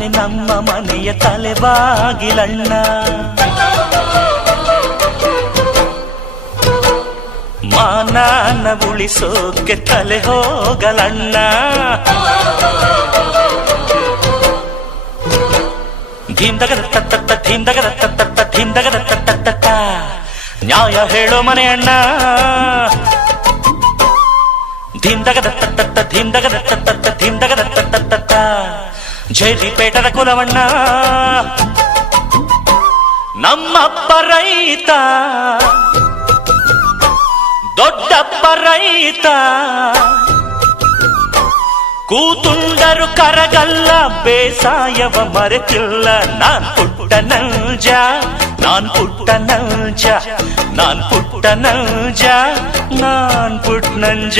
ನಾನೇ ನಮ್ಮ ಮನೆಯ ತಲೆಬಾಗಿಲಣ್ಣ. ಮಾನನ ಉಳಿಸೋಕೆ ತಲೆ ಹೋಗಲಣ್ಣ. ಧೀಂದಗದ ತತ್ತ ಧೀಂದಗದ ತತ್ತ ಧೀಂದಗದ ತತ್ತ ನ್ಯಾಯ ಹೇಳೋ ಮನೆ ಅಣ್ಣ. ಧೀಂದಗದ ತತ್ತ ಧೀಂದಗದ ತತ್ತ ಧೀಂದಗದ ತತ್ತ ಜೈರಿಪೇಟದ ಕುಲವಣ್ಣ. ನಮ್ಮಪ್ಪ ರೈತ, ದೊಡ್ಡಪ್ಪ ರೈತ, ಕೂತುಂಡರು ಕರಗಲ್ಲ, ಬೇಸಾಯವ ಮರೆತಿಲ್ಲ. ನಾನ್ ಪುಟ್ಟ ನಲ್ಜ, ನಾನ್ ಪುಟ್ಟ ನಲ್ಜ, ನಾನ್ ಪುಟ್ಟ ನಲ್ಜ, ನಾನ್ ಪುಟ್ಟ ನಂಜ.